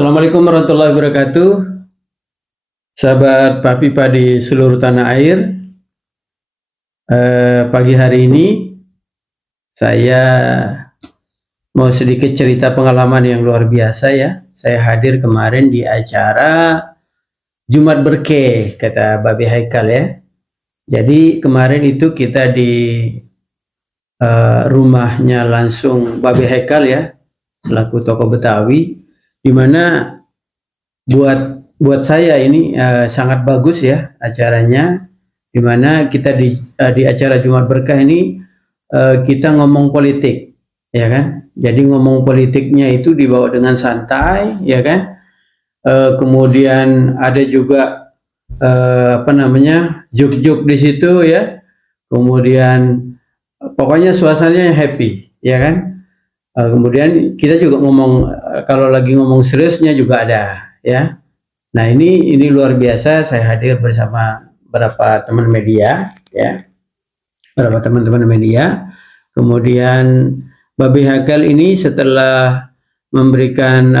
Assalamualaikum warahmatullahi wabarakatuh. Sahabat Pak Pipa di seluruh tanah air. Pagi hari ini saya mau sedikit cerita pengalaman yang luar biasa ya. Saya hadir kemarin di acara Jumat Berkah, kata Babe Haikal ya. Jadi kemarin itu kita di rumahnya langsung Babe Haikal ya, selaku tokoh Betawi, di mana buat saya ini sangat bagus ya acaranya, di mana kita di acara Jumat Berkah ini kita ngomong politik ya kan. Jadi ngomong politiknya itu dibawa dengan santai ya kan. Kemudian ada juga juk-juk di situ ya. Kemudian pokoknya suasananya happy ya kan. Kemudian kita juga ngomong, kalau lagi ngomong seriusnya juga ada ya. Nah ini luar biasa. Saya hadir bersama beberapa teman media ya, beberapa teman-teman media. Kemudian Babe Haikal ini setelah memberikan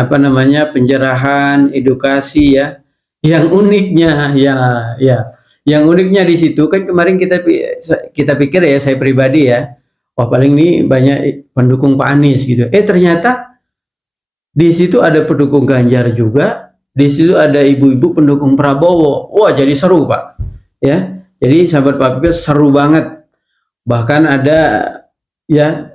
pencerahan, edukasi ya, yang uniknya yang uniknya di situ kan kemarin kita pikir ya, saya pribadi ya, wah paling ini banyak pendukung Pak Anies gitu. Ternyata di situ ada pendukung Ganjar juga, di situ ada ibu-ibu pendukung Prabowo. Wah jadi seru Pak ya. Jadi sahabat Pak Pipa seru banget. Bahkan ada ya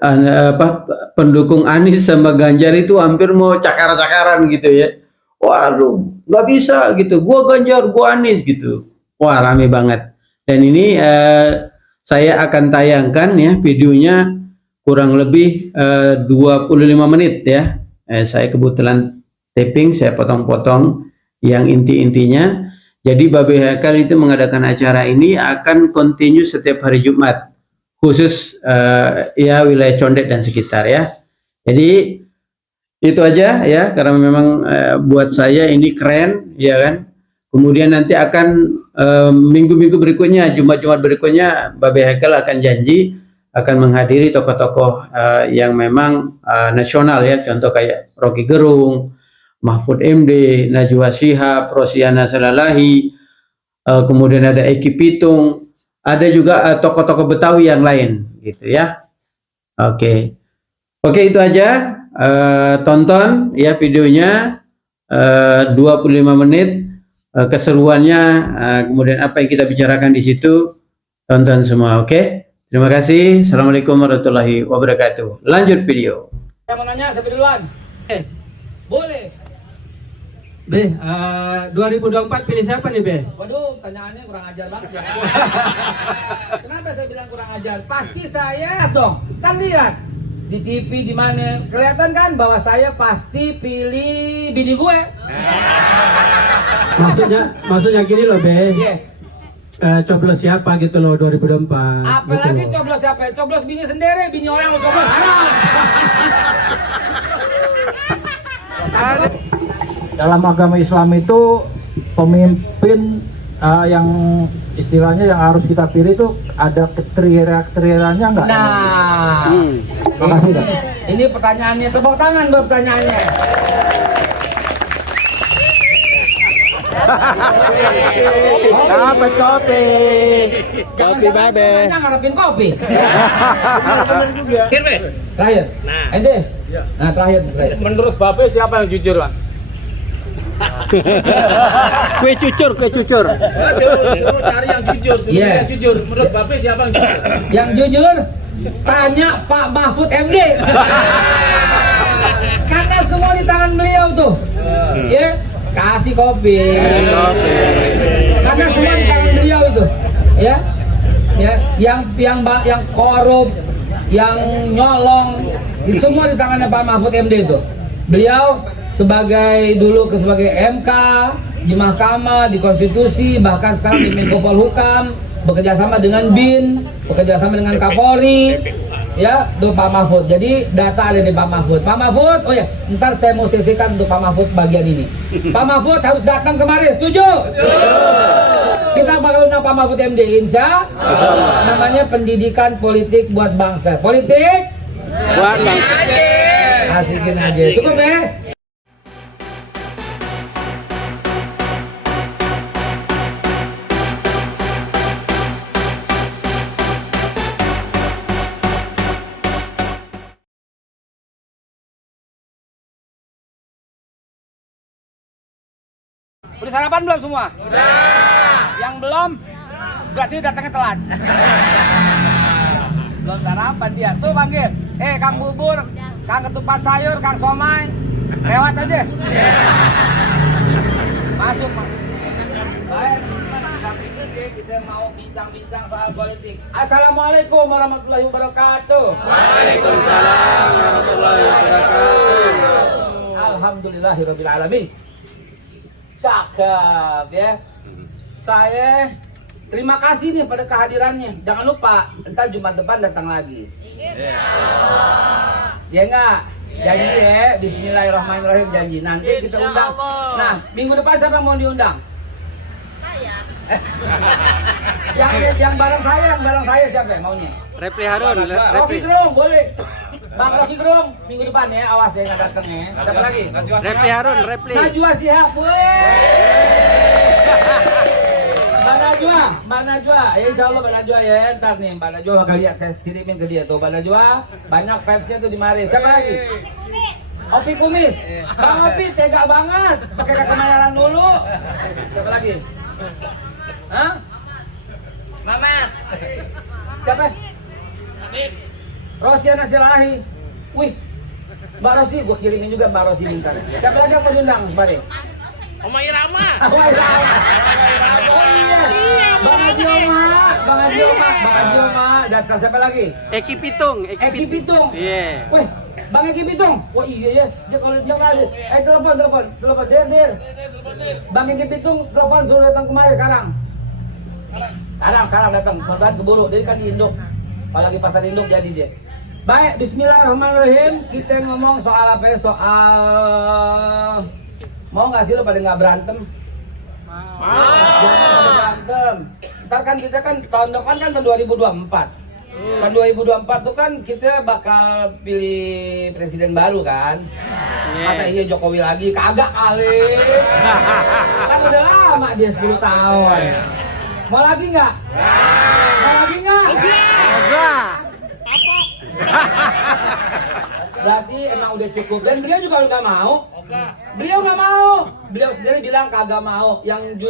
pendukung Anies sama Ganjar itu hampir mau cakar-cakaran gitu ya. Waduh nggak bisa gitu, gua Ganjar gua Anies gitu. Wah rame banget. Dan ini saya akan tayangkan ya videonya kurang lebih 25 menit ya. Saya kebetulan taping, saya potong-potong yang inti-intinya. Jadi Babe Haikal itu mengadakan acara ini akan continue setiap hari Jumat, khusus ya wilayah Condet dan sekitar ya. Jadi itu aja ya, karena memang buat saya ini keren ya kan. Kemudian nanti akan minggu-minggu berikutnya, Jumat-Jumat berikutnya, Babe Haikal akan janji akan menghadiri tokoh-tokoh yang memang nasional ya, contoh kayak Rocky Gerung, Mahfud MD, Najwa Shihab, Rosiana Salalahi, kemudian ada Eki Pitung, ada juga tokoh-tokoh Betawi yang lain gitu ya. Oke, itu aja. Tonton ya videonya 25 menit. Keseruannya, kemudian apa yang kita bicarakan di situ, tonton semua. Oke? Terima kasih. Assalamualaikum warahmatullahi wabarakatuh. Lanjut video. Saya mau nanya, siapa duluan? Boleh. Be, 2024 pilih siapa nih Be? Waduh, pertanyaannya kurang ajar banget ya. Kenapa saya bilang kurang ajar? Pasti saya dong. Kan lihat di TV di mana kelihatan kan bahwa saya pasti pilih bini gue. Maksudnya gini loh Be. Yeah. Coblos siapa gitu loh 2024. Apalagi gitu. coblos siapa? Coblos bini sendiri, bini orang lo coblos haram. Dalam agama Islam itu pemimpin yang istilahnya yang harus kita pilih itu ada kriterianya nggak? Nah, Makasih Kak. ini pertanyaannya, tepuk tangan buat pertanyaannya. Dapat kopi. Kopi Babe. Jangan ngarepin kopi. Terakhir, Be. Terakhir. Nah. Ente. Nah, terakhir. Menurut Babe siapa yang jujur, Pak? Kue cucur. Suruh cari yang jujur, Iya. yang jujur. Menurut Babe siapa yang jujur? Yang jujur, tanya Pak Mahfud MD. Karena semua di tangan beliau tuh. Ya, kasih kopi. Karena semua di tangan beliau itu. Ya. Ya, yang korup, yang nyolong, itu semua di tangannya Pak Mahfud MD itu. Beliau sebagai MK di Mahkamah, di Konstitusi, bahkan sekarang di Menko Polhukam, bekerjasama dengan BIN, bekerjasama dengan Kapolri, ya, untuk Pak Mahfud. Jadi data ada di Pak Mahfud. Pak Mahfud, oh ya, ntar saya mau sisihkan untuk Pak Mahfud bagian ini. Pak Mahfud harus datang kemari, setuju? Kita bakal undang Pak Mahfud MD, insya namanya pendidikan politik buat bangsa. Politik buat bangsa. Asikin aja, cukup ya? Udah sarapan belum semua? Udah. Yang belum? Berarti datangnya telat. Belum sarapan dia. Tuh panggil. Kang bubur, Kang ketupat sayur, Kang somai. Lewat aja. Masuk, Mas. Baik, di samping ini kita mau bincang-bincang soal politik. Assalamualaikum warahmatullahi wabarakatuh. Waalaikumsalam warahmatullahi wabarakatuh. Alhamdulillahirabbil alamin. Cakep ya. Saya terima kasih nih pada kehadirannya. Jangan lupa, entar Jumat depan datang lagi. Ya enggak? Janji ya, bismillahirrahmanirrahim, janji. Nanti kita undang. Nah, minggu depan siapa yang mau diundang? Saya. yang bareng saya siapa maunya? Repli Harun. Rocky Gerung, boleh. Bang Rocky Gerung, minggu depan ya, awas ya nggak datang ya. Siapa lagi? Repli Harun, Repli. Najwa Shihab, boleh. Mbak Najwa, ya insya Allah Mbak Najwa ya, ntar nih Mbak Najwa bakal lihat, saya kirimin ke dia tuh Mbak Najwa, banyak fansnya tuh di mari. Siapa lagi? Opi Kumis, Bang Opi tega banget, pakai kekemayaran dulu. Siapa lagi? Hah? Mamat. Siapa? Rosiana Silahi. Wih, Mbak Rosi, gua kirimin juga Mbak Rosi bintang. Siapa lagi yang mau diundang kemarin? Oma Irama. Oh iya, Bang Haji Oma datang. Siapa lagi? Eki Pitung. Eki Pitung. Iya. Wih, Bang Eki Pitung. Wah iya ya, dia kalau dia nggak ada. Telepon. Der. Bang Eki Pitung telepon suruh datang kemari sekarang. Sekarang datang. Korban keburu. Dia kan di Induk. Kalau lagi pasar Induk jadi dia. Baik, bismillahirrahmanirrahim. Kita ngomong soal apa ya? Soal mau nggak sih lo pada nggak berantem? Jangan pada berantem. Ntar kan kita kan tahun depan kan 2024. Kan 2024 tuh kan kita bakal pilih presiden baru kan. Masa iya Jokowi lagi? Kagak kali. Kan udah lama dia 10 tahun. Mau lagi nggak? Mau lagi nggak? Berarti emang udah cukup. Dan beliau juga nggak mau. Beliau nggak mau. Beliau sendiri bilang kagak mau. Yang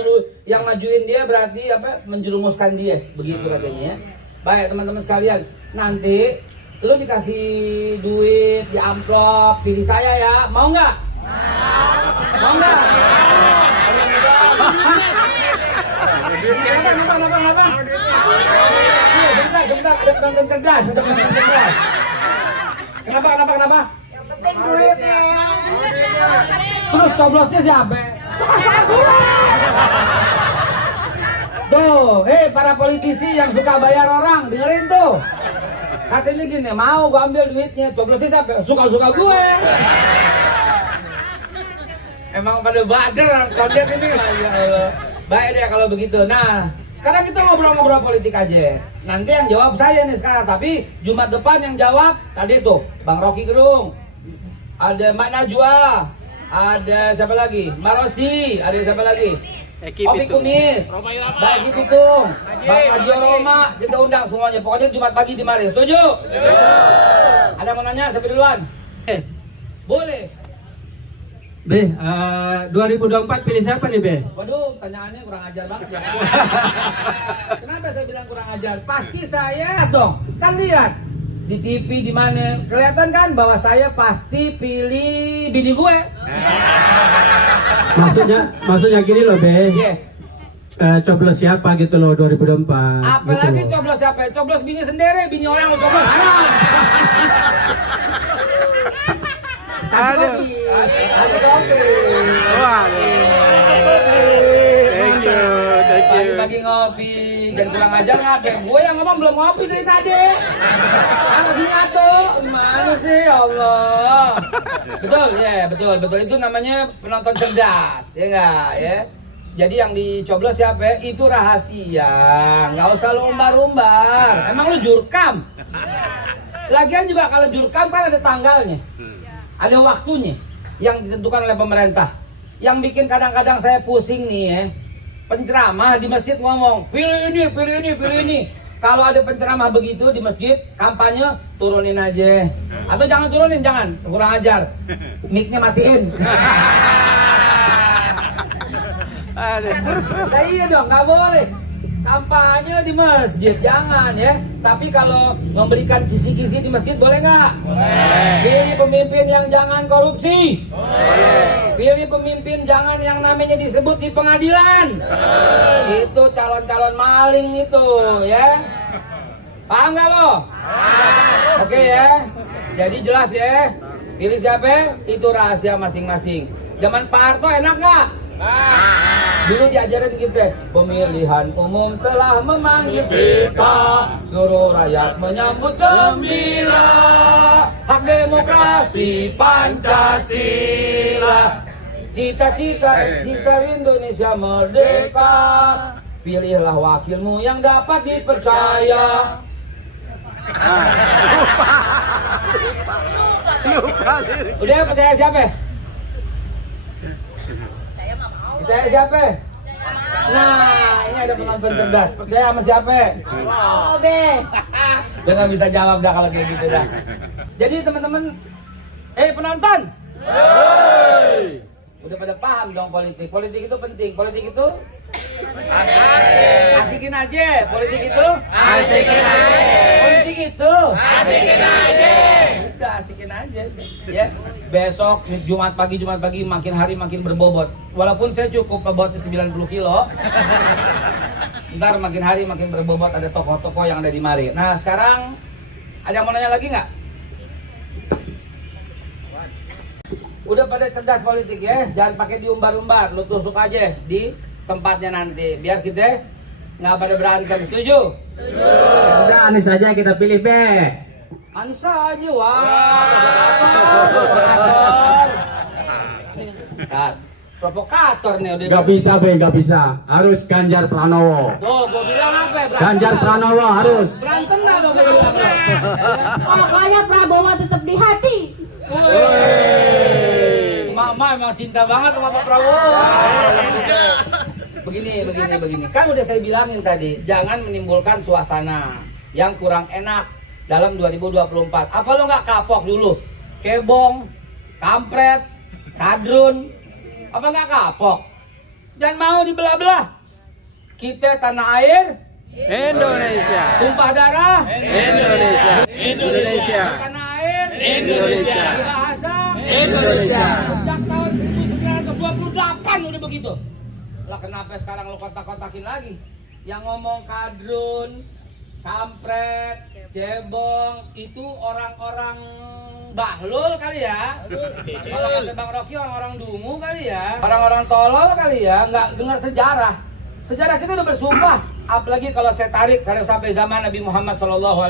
majuin dia berarti apa? Menjerumuskan dia. Begitu katanya ya. Baik teman-teman sekalian. Nanti lu dikasih duit di amplop. Pilih saya ya. Mau nggak? Mau nggak? Kenapa? Sebentar. Ada penonton cerdas. Kenapa? Terus coblosnya siapa? Tuh, para politisi yang suka bayar orang, dengerin tuh. Katanya gini, mau gua ambil duitnya, coblosnya siapa? Suka-suka gue. Emang pada bader kondet ini. Ya Allah. Baik deh kalau begitu. Nah, sekarang kita ngobrol-ngobrol politik aja. Nanti yang jawab saya nih sekarang, tapi Jumat depan yang jawab tadi tuh Bang Rocky Gerung, ada Mbak Najwa, ada siapa lagi? Mbak Rosi, ada siapa lagi? Opi Kumis, Mbak Eki Pitung, Bang Haji Roma, kita undang semuanya. Pokoknya Jumat pagi di mari. Setuju? Ada mau nanya? Siapa duluan? Boleh. 2024 pilih siapa nih, Be? Waduh, pertanyaannya kurang ajar banget ya. Kenapa saya bilang kurang ajar? Pasti saya dong. Kan lihat di TV di mana kelihatan kan bahwa saya pasti pilih bini gue. Maksudnya gini loh, Be. Iya. Coblos siapa gitu loh 2024. Apalagi gitu. coblos siapa? Coblos bini sendiri, bini orang lo coblos haram. Kasih kopi. Thank you. Bagi ngopi, jangan kurang ajar ngapain? Gue yang ngomong belum ngopi dari tadi. Karena sini atuh, gimana sih ya Allah? Betul ya, betul. Itu namanya penonton cerdas, ya enggak ya? Jadi yang dicoblos siapa ya? Itu rahasia, nggak usah lu umbar-umbar. Emang lu jurkam? Lagian juga kalau jurkam kan ada tanggalnya. Ada waktunya yang ditentukan oleh pemerintah. Yang bikin kadang-kadang saya pusing nih ya, penceramah di masjid ngomong pilih ini. Kalau ada penceramah begitu di masjid kampanye, turunin aja. Atau jangan turunin, jangan, kurang ajar. Mic-nya matiin. Nah iya dong, nggak boleh. Kampanye di masjid, jangan ya. Tapi kalau memberikan kisi-kisi di masjid boleh nggak? Boleh. Pilih pemimpin yang jangan korupsi. Boleh. Pilih pemimpin jangan yang namanya disebut di pengadilan. Itu calon-calon maling itu ya. Paham nggak lo? Oke ya. Jadi jelas ya. Pilih siapa? Itu rahasia masing-masing. Zaman Pak Harto enak nggak? Dulu diajarin kita, pemilihan umum telah memanggil kita, seluruh rakyat menyambut gembira, hak demokrasi Pancasila, cita-cita Indonesia merdeka, pilihlah wakilmu yang dapat dipercaya. Udah percaya siapa? Percaya siapa? Nah, ini ada penonton cerdas. Percaya sama siapa? Oh, Be. Dia nggak bisa jawab dah kalau kayak gitu dah. Jadi teman-teman, penonton. Udah pada paham dong politik. Politik itu penting. Politik itu asikin aja. Politik itu asikin aja. Politik itu asikin aja. Udah asikin aja ya. Besok Jumat pagi makin hari makin berbobot. Walaupun saya cukup bobotnya 90 kilo. Ntar makin hari makin berbobot, ada tokoh-tokoh yang ada di mari. Nah sekarang ada yang mau nanya lagi nggak? Udah pada cerdas politik ya, jangan pakai diumbar-umbar, lu tusuk aja di tempatnya nanti, biar kita nggak pada berantem. Setuju? Udah Anies aja kita pilih, Be. Anies aja, wah, provokator. Provokator nih udah. Gak bisa, Be, gak bisa. Harus Ganjar Pranowo. Tuh, gua bilang apa? Berantem Ganjar lah. Pranowo harus. Berantem lah lo, gua bilang lo. Pokoknya Prabowo tetap di hati. Mama emang cinta banget sama Pak Prabowo. Begini. Kan udah saya bilangin tadi, jangan menimbulkan suasana yang kurang enak dalam 2024. Apa lo nggak kapok dulu? Kebong, kampret, kadrun, apa nggak kapok? Jangan mau dibelah-belah. Kita tanah air Indonesia. tumpah darah Indonesia. tanah air Indonesia. bahasa Indonesia. sejak tahun 1928 udah begitu. Lah kenapa sekarang lo kotak-kotakin lagi? Yang ngomong kadrun, kampret, cebong itu orang-orang bahlul kali ya. Kalau kata Bang Rocky orang-orang dungu kali ya. Orang-orang tolol kali ya, nggak dengar sejarah. Sejarah kita udah bersumpah. Apalagi kalau saya tarik karena sampai zaman Nabi Muhammad SAW.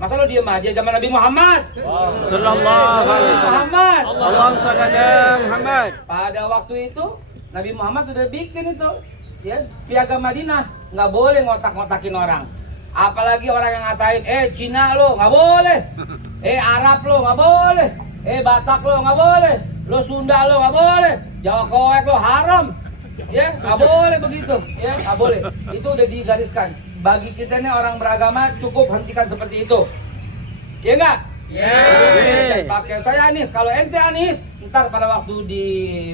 Masa lo diem aja zaman Nabi Muhammad? Sallallahu alaihi wasallam. Muhammad. Allahumma shalli ala Muhammad. Pada waktu itu Nabi Muhammad udah bikin itu, ya, piagam Madinah, nggak boleh ngotak-ngotakin orang. Apalagi orang yang ngatain, Cina lo nggak boleh, Arab lo nggak boleh, Batak lo nggak boleh, lo Sunda lo nggak boleh, Jawa Koek lo haram, ya nggak boleh begitu, ya nggak boleh. Itu udah digariskan. Bagi kita nih orang beragama cukup hentikan seperti itu, ya nggak? Yeah. Pakai saya Anies, kalau ente Anies, ntar pada waktu di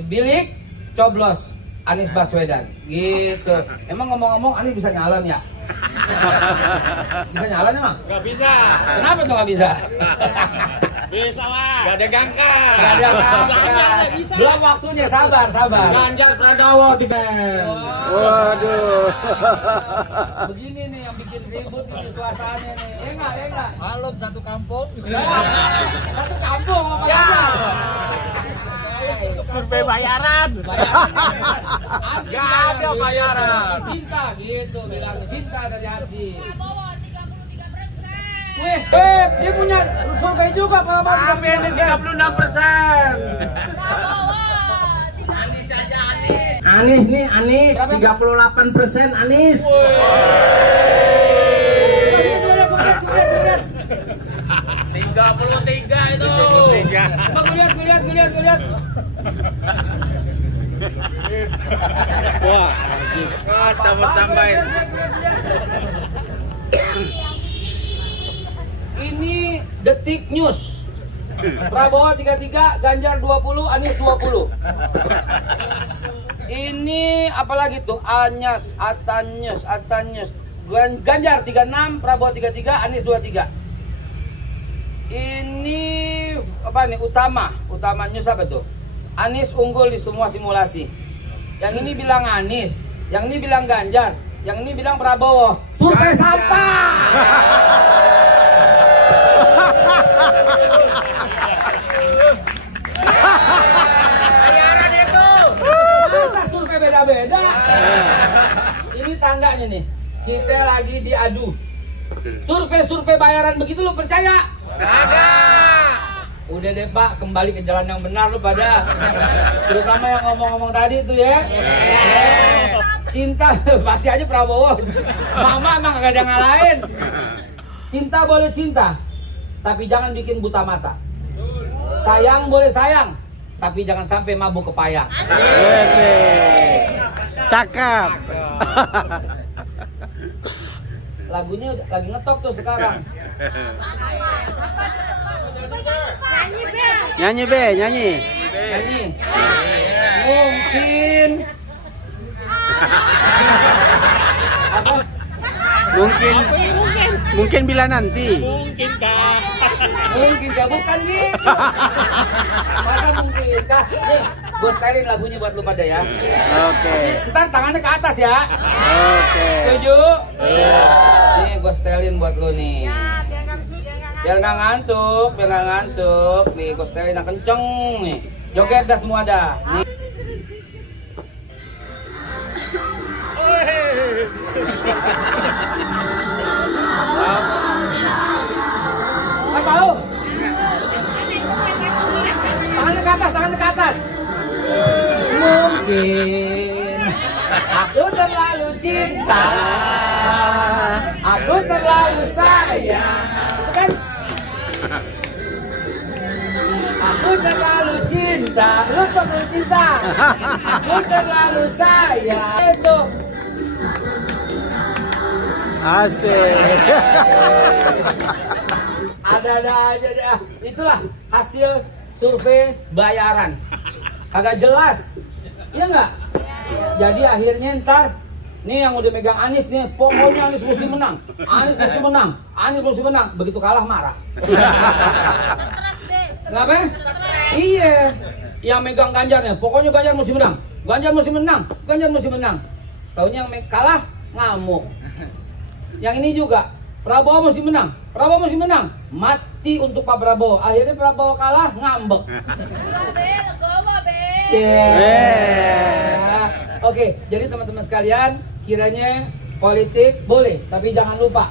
bilik coblos Anies Baswedan, gitu. Emang ngomong-ngomong Anies bisa nyalon ya? Bisa nyalon emang? Gak bisa. Kenapa tuh nggak bisa? Bisa lah. Gak ada gangkar. Gak ada gangkar. Belum waktunya, sabar. Ganjar Pranowo tiba. Waduh. Begini nih yang bikin ribut ini suasananya nih. Ya enggak? Malum satu kampung. Satu kampung apa saja. Survei bayaran. Gak ada bayaran. Cinta gitu bilang, cinta dari hati. Wih, dia punya survei juga Pak Bang. Kami ini 36%. Anies nih, Anies 38% Anies. Kemudian. 33 itu. Gue lihat. Wah, Tambah-tambahin. Ini Detik News. Prabowo 33, Ganjar 20, Anies 20. Ini apalagi tuh? Anyas, Atanyus. Ganjar 36, Prabowo 33, Anies 23. Ini apa nih? Utama news apa tuh? Anies unggul di semua simulasi. Yang ini bilang Anies, yang ini bilang Ganjar, yang ini bilang Prabowo. Survei sampah. Masa survei beda-beda? Ini tandanya nih, kita lagi diadu. Survei bayaran begitu lu percaya? Udah deh Pak, kembali ke jalan yang benar lu pada. Terutama yang ngomong-ngomong tadi itu ya. Cinta pasti aja Prabowo. Mama emang gak ada yang ngalahin. Cinta boleh cinta, tapi jangan bikin buta mata. Sayang boleh sayang, tapi jangan sampai mabuk kepayang. Cakep. Lagunya lagi ngetop tuh sekarang. Nyanyi be, nyanyi. Mungkin apa? Mungkin bila nanti. Mungkin kah? Bukan gitu. Masa mungkin kah? Nih, gue stylin lagunya buat lu pada ya. Oke. Ntar tangannya ke atas ya. Oke. Setuju? Nih, gue stylin buat lu nih. Biar nggak ngantuk. Nih, gue stylin yang kenceng nih. Joget dah semua dah. Nih. Nggak tahu. Tangannya ke atas. Mungkin aku terlalu cinta, aku terlalu sayang. Itu kan? Aku terlalu cinta, lu terlalu cinta. Aku terlalu sayang. Itu. Asik. Ada-ada aja deh. Itulah hasil survei bayaran. Agak jelas. Iya nggak? Jadi akhirnya ntar nih yang udah megang Anies nih, pokoknya Anies mesti menang. Anies mesti menang. Begitu kalah marah. Kenapa? Iya. Yang megang Ganjar nih, pokoknya Ganjar mesti menang. Taunya yang kalah ngamuk. Yang ini juga Prabowo mesti menang. Mati untuk Pak Prabowo. Akhirnya Prabowo kalah, ngambek. Oke, jadi teman-teman sekalian, kiranya politik boleh, tapi jangan lupa.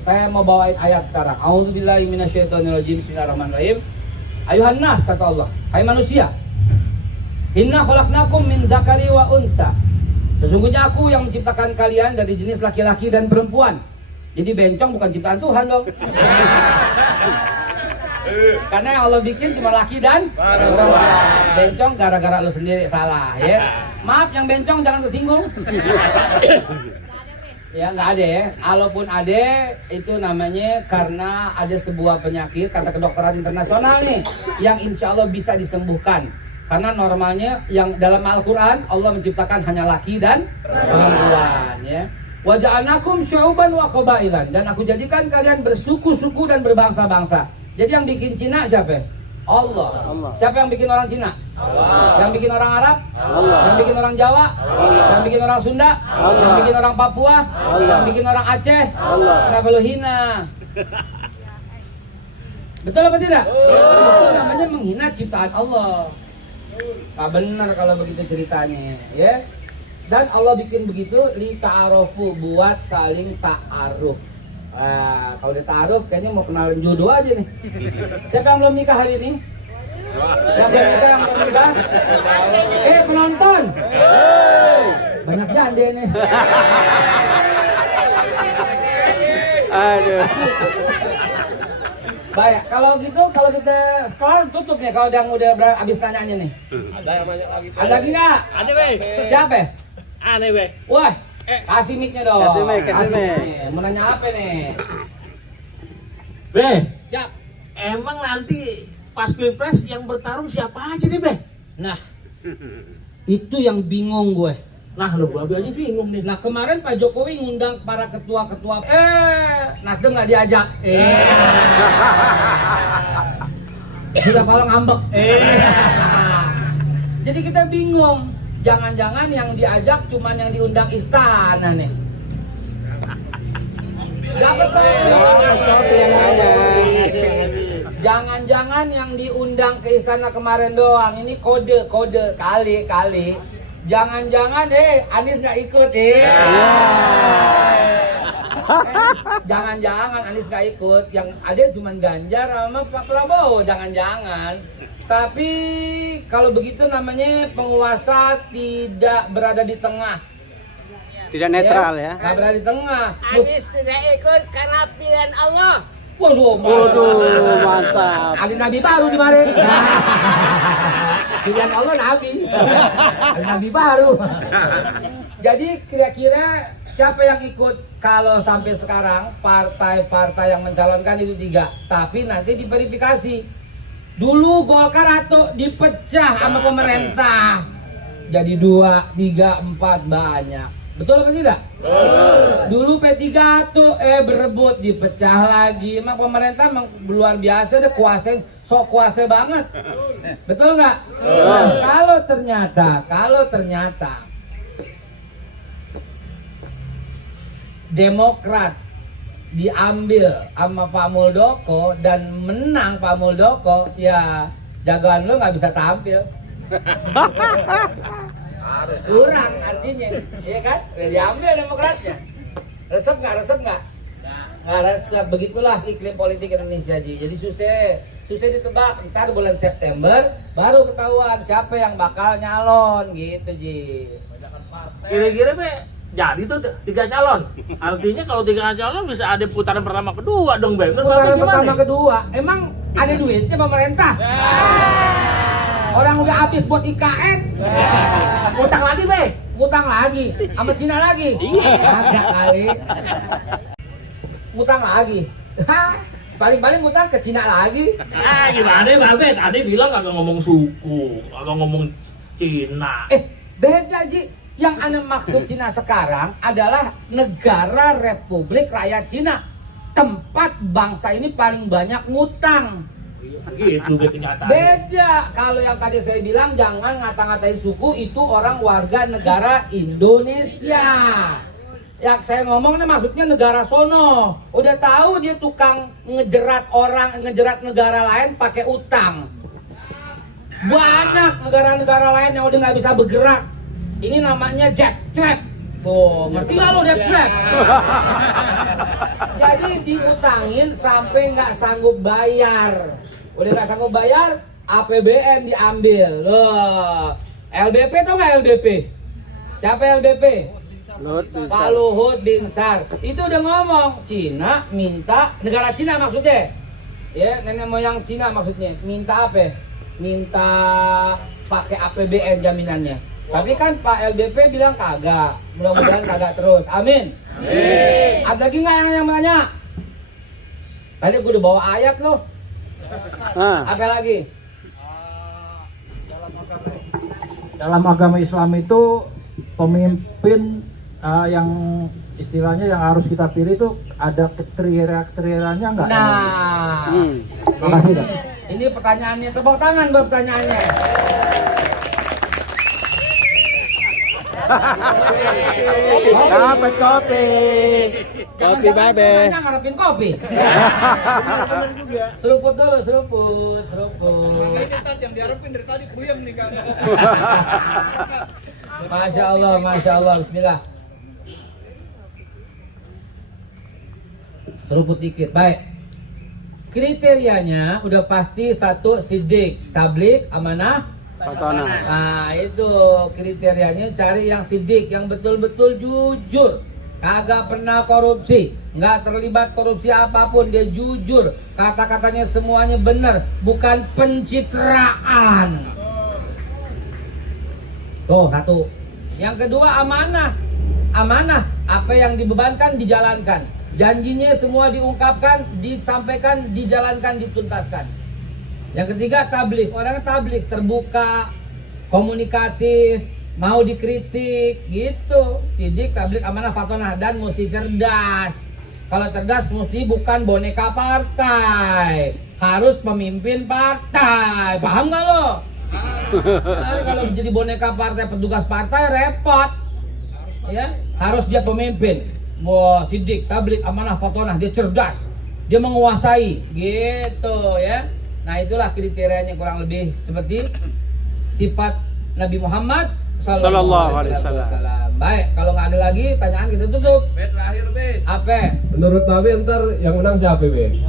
Saya mau bawain ayat sekarang. A'udzubillahi minasyaitonirrajim. Bismillahirrahmanirrahim. Ayuhan nas, kata Allah. Hai manusia. Inna khalaqnakum min dzakari wa unsa. Sesungguhnya aku yang menciptakan kalian dari jenis laki-laki dan perempuan. Jadi bencong bukan ciptaan Tuhan dong. Karena yang Allah bikin cuma laki dan perempuan. Bencong gara-gara lu sendiri salah ya. Maaf yang bencong jangan tersinggung. Ya nggak ada ya. Kalaupun ada itu namanya karena ada sebuah penyakit kata kedokteran internasional nih yang insya Allah bisa disembuhkan. Karena normalnya yang dalam Al-Quran Allah menciptakan hanya laki dan perempuan ya. Wa ja'alnakum syu'uban wa qabailan, dan aku jadikan kalian bersuku-suku dan berbangsa-bangsa. Jadi yang bikin Cina siapa? Allah. Siapa yang bikin orang Cina? Allah. Yang bikin orang Arab? Allah. Yang bikin orang Jawa? Allah. Yang bikin orang Sunda? Allah. Yang bikin orang Papua? Allah. Yang bikin orang Aceh? Allah. Kenapa lu hina? Betul apa tidak? Itu namanya menghina ciptaan Allah. Benar kalau begitu ceritanya ya. Dan Allah bikin begitu li ta'arufu, buat saling ta'aruf. Kalau udah ta'aruf kayaknya mau kenalan jodoh aja nih. Siapa yang belum nikah hari ini? Yang belum nikah, penonton. Banyak jande nih. Aduh. Baik, kalau gitu kalau kita sekolah tutup nih kalau yang udah habis tanyanya nih. Ada yang banyak lagi. Ada lagi nggak? Ada be. Siapa? Ada be. Wah, kasih mic-nya dong. Kasih mic. Mau nanya apa nih? Be, Siap. Emang nanti pas pilpres yang bertarung siapa aja nih be? Nah, Itu yang bingung gue. Nah, lu gua aja bingung nih. Nah kemarin Pak Jokowi ngundang para ketua-ketua, Nasdem nggak diajak, sudah paling ngambek, Jadi kita bingung, jangan-jangan yang diajak cuman yang diundang istana nih. Dapat kopi yang ada. Jangan-jangan yang diundang ke istana kemarin doang, ini kode kali. Jangan-jangan Anies nggak ikut jangan-jangan Anies nggak ikut, yang ada cuma Ganjar sama Pak Prabowo, jangan-jangan. Tapi kalau begitu namanya penguasa tidak berada di tengah, Tidak netral ya. nggak berada di tengah. Anies tidak ikut karena pilihan Allah. Waduh, Mantap. ada nabi baru di mari. Pilihan Allah nabi. Ada nabi baru. Jadi kira-kira siapa yang ikut? Kalau sampai sekarang partai-partai yang mencalonkan itu 3, tapi nanti diverifikasi. Dulu Golkar atau dipecah sama pemerintah. Jadi 2, 3, 4 banyak. Betul apa tidak? Dulu P3 tuh berebut, dipecah lagi. Emang pemerintah emang luar biasa deh, sok kuasa banget. Betul nggak? Nah, kalau ternyata Demokrat diambil sama Pak Muldoko dan menang Pak Muldoko, ya jagoan lo nggak bisa tampil. Kurang artinya, iya kan? Diambil Demokratnya. Resep nggak? Nggak resep. Begitulah iklim politik Indonesia, Ji. Jadi susah ditebak. Ntar bulan September baru ketahuan siapa yang bakal nyalon, gitu, Ji. Kira-kira jadi tuh 3 calon. Artinya kalau 3 calon bisa ada putaran pertama kedua dong, Be. Putaran pertama kedua, emang ada duitnya pemerintah? Orang udah habis buat IKN. Utang lagi, Be. Utang lagi, sama Cina lagi. Ada kali. Utang lagi. Paling-paling utang ke Cina lagi. Gimana, Babe? Tadi bilang kagak ngomong suku, kagak ngomong Cina. Beda, Ji. Yang anda maksud Cina sekarang adalah negara Republik Rakyat Cina. Tempat bangsa ini paling banyak ngutang. Gitu kenyataan. Beda. Kalau yang tadi saya bilang jangan ngata-ngatain suku, itu orang warga negara Indonesia. Yang saya ngomongnya maksudnya negara sono. Udah tahu dia tukang ngejerat negara lain pakai utang. Banyak negara-negara lain yang udah nggak bisa bergerak. Ini namanya debt trap. Tuh, ngerti nggak lo debt trap? Jadi diutangin sampai nggak sanggup bayar. Udah nggak sanggup bayar, APBN diambil. Loh, LBP tau nggak LBP? Siapa LBP? Pak Luhut Binsar. Itu udah ngomong, Cina minta, negara Cina maksudnya. Ya, nenek moyang Cina maksudnya. Minta apa? Minta pakai APBN jaminannya. Tapi kan Pak LBP bilang kagak. Mudah-mudahan kagak terus. Amin. Ada lagi nggak yang nanya? Tadi gue udah bawa ayat loh. Apa lagi? Dalam agama Islam itu pemimpin yang istilahnya yang harus kita pilih itu ada kriteria-kriterianya nggak? Nah, Makasih, Dah. ini pertanyaannya, tepuk tangan buat pertanyaannya. Dapat kopi. Kopi, Babe. Tanya ngarepin kopi. Seruput dulu, seruput. Yang diharapin dari tadi puyeng nih kan. Masya Allah, bismillah. Seruput dikit, baik. Kriterianya udah pasti satu sidik, tablik, amanah, nah itu kriterianya, cari yang sidik, yang betul-betul jujur, kagak pernah korupsi, nggak terlibat korupsi apapun, dia jujur, kata-katanya semuanya benar, bukan pencitraan. Tuh satu. Yang kedua amanah, apa yang dibebankan dijalankan, janjinya semua diungkapkan, disampaikan, dijalankan, dituntaskan. Yang ketiga tablik, orangnya tablik, terbuka, komunikatif, mau dikritik gitu. Sidik, tablik, amanah, fatonah, dan mesti cerdas. Kalau cerdas mesti bukan boneka partai, harus pemimpin partai. Paham nggak lo? Nah, kalau jadi boneka partai, petugas partai repot. Ya, harus dia pemimpin. Wah, sidik, tablik, amanah, fatonah, dia cerdas, dia menguasai, gitu ya. Nah, itulah kriterianya kurang lebih seperti sifat Nabi Muhammad Sallallahu Alaihi Wasallam. Baik, kalau nggak ada lagi tanyaan kita tutup. Terakhir, Be. Apa? Menurut Babe ntar yang menang siapa, Be?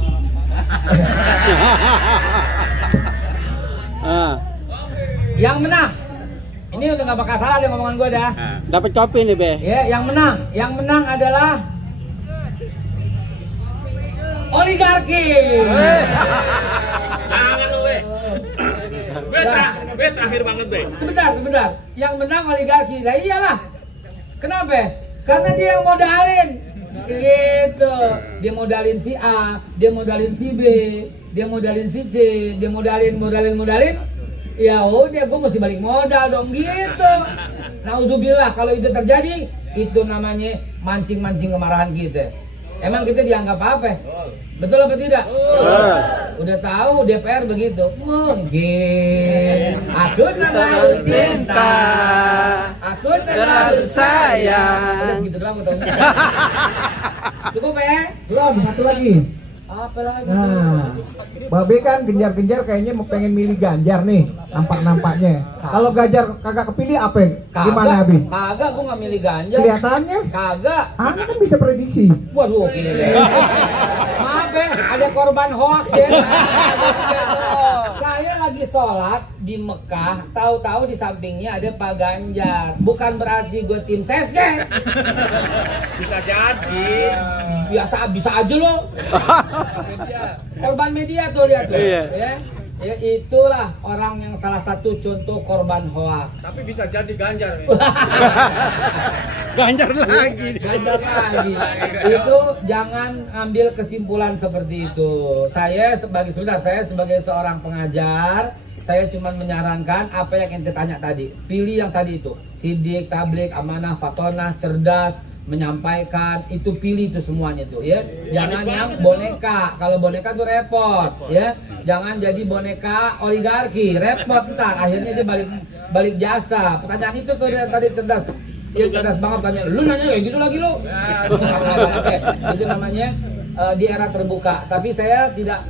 Yang menang. Ini udah nggak bakal salah deh ngomongan gue dah. Dapat kopi nih, Be. Ya, yang menang adalah oligarki. Jangan lu, Be. Be, terakhir banget, Be. Sebentar. Yang menang oligarki. Lah iyalah. Kenapa? Karena dia yang modalin. Gitu. Dia modalin si A, dia modalin si B, dia modalin si C, dia modalin. Ya udah, gue mesti balik modal dong gitu. Naudzubillah, kalau itu terjadi, itu namanya mancing-mancing kemarahan kita. Emang kita dianggap apa? Betul apa tidak? Udah tahu DPR begitu. Mungkin aku terlalu cinta, aku terlalu sayang. Udah segitu doang gue tahu. Cukup ya? Belum, satu lagi. Apa lagi? Nah, Babe kan genjar-genjar kayaknya mau pengen milih Ganjar nih, nampak-nampaknya. Kalau Ganjar kagak kepilih apa? Gimana, Abi? Kagak, gue nggak milih Ganjar. Kelihatannya, Kagak. Anda kan bisa prediksi. Waduh, oke. Maaf ya, ada korban hoax ya. Saya lagi sholat di Mekah, tahu-tahu di sampingnya ada Pak Ganjar. Bukan berarti gue tim sesnya. Bisa jadi. Biasa bisa aja lo. Korban media tuh, lihat tuh. Ya. Ya, itulah orang yang salah satu contoh korban hoax. Tapi bisa jadi Ganjar. Ganjar lagi. Ganjar lagi. Itu jangan ambil kesimpulan seperti itu. Saya sebagai seorang pengajar, saya cuma menyarankan apa yang ente tanya tadi. Pilih yang tadi itu. Sidik, tablik, amanah, fatonah, cerdas, menyampaikan, itu pilih itu semuanya tuh ya. Jangan yang boneka. Kalau boneka tuh repot ya. Jangan jadi boneka oligarki, repot ntar akhirnya dia balik jasa. Pertanyaan itu tuh dia tadi cerdas. Dia cerdas banget tanya. Lu nanya kayak gitu lagi lu. Itu namanya di era terbuka. Tapi saya tidak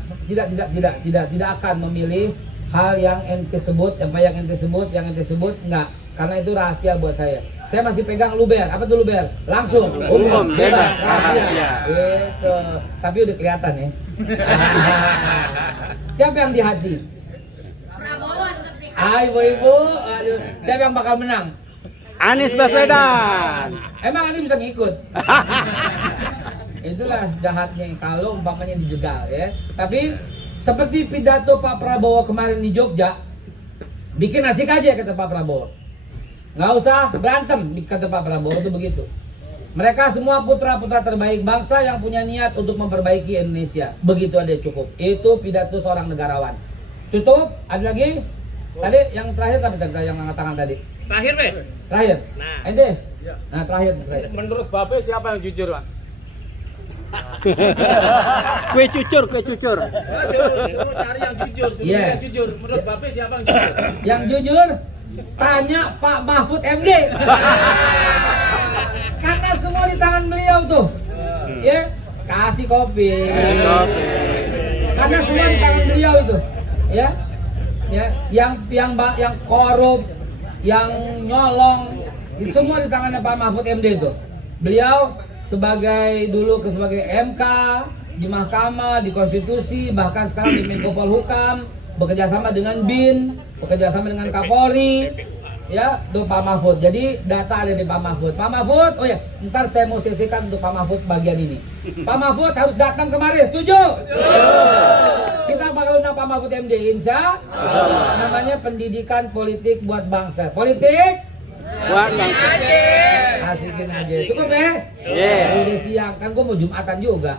akan memilih hal yang ente sebut, yang ente sebut enggak. Karena itu rahasia buat saya. Saya masih pegang luber. Apa tuh luber? Langsung, umum, bebas, rahasia. Gitu. Tapi udah kelihatan ya. Siapa yang di hati? Ibu-ibu, aduh, siapa yang bakal menang? Anies Baswedan. Emang Anies bisa ngikut? Itulah jahatnya kalau umpamanya dijegal ya. Tapi seperti pidato Pak Prabowo kemarin di Jogja, bikin asik aja kata Pak Prabowo. Nggak usah berantem, kata Pak Prabowo itu begitu. Mereka semua putra-putra terbaik bangsa yang punya niat untuk memperbaiki Indonesia. Begitu aja cukup. Itu pidato seorang negarawan. Tutup, ada lagi? Tadi yang terakhir tapi yang angkat tangan tadi. Terakhir, Be. Terakhir. Nah. Ente. Nah, terakhir. Menurut Babe siapa yang jujur, Pak? Kue cucur. Suruh cari yang jujur, Iya. yang jujur. Menurut Babe siapa yang jujur? Yang jujur, tanya Pak Mahfud MD. Karena semua di tangan beliau tuh. Ya, kasih kopi. Karena semua di tangan beliau itu. Ya. Ya, yang korup, yang nyolong, itu semua di tangannya Pak Mahfud MD itu. Beliau sebagai MK di mahkamah, di konstitusi, bahkan sekarang di Menko Polhukam, bekerja sama dengan BIN, bekerja sama dengan Kapolri, ya, tuh Pak Mahfud. Jadi data ada di Pak Mahfud. Pak Mahfud, oh ya, ntar saya mau sisihkan untuk Pak Mahfud bagian ini. Pak Mahfud harus datang kemari, setuju? Kita bakal undang Pak Mahfud MD, insya Allah. Namanya pendidikan politik buat bangsa. Politik Buat bangsa. asikin aja. Cukup ya? Udah siang, kan gue mau Jumatan juga.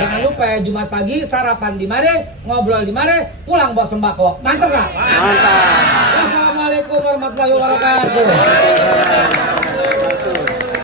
Jangan lupa ya, Jumat pagi sarapan di mare, ngobrol di mare, pulang bawa sembako. Mantap nggak? Mantap. Wassalamualaikum warahmatullahi wabarakatuh. warahmatullahi wabarakatuh.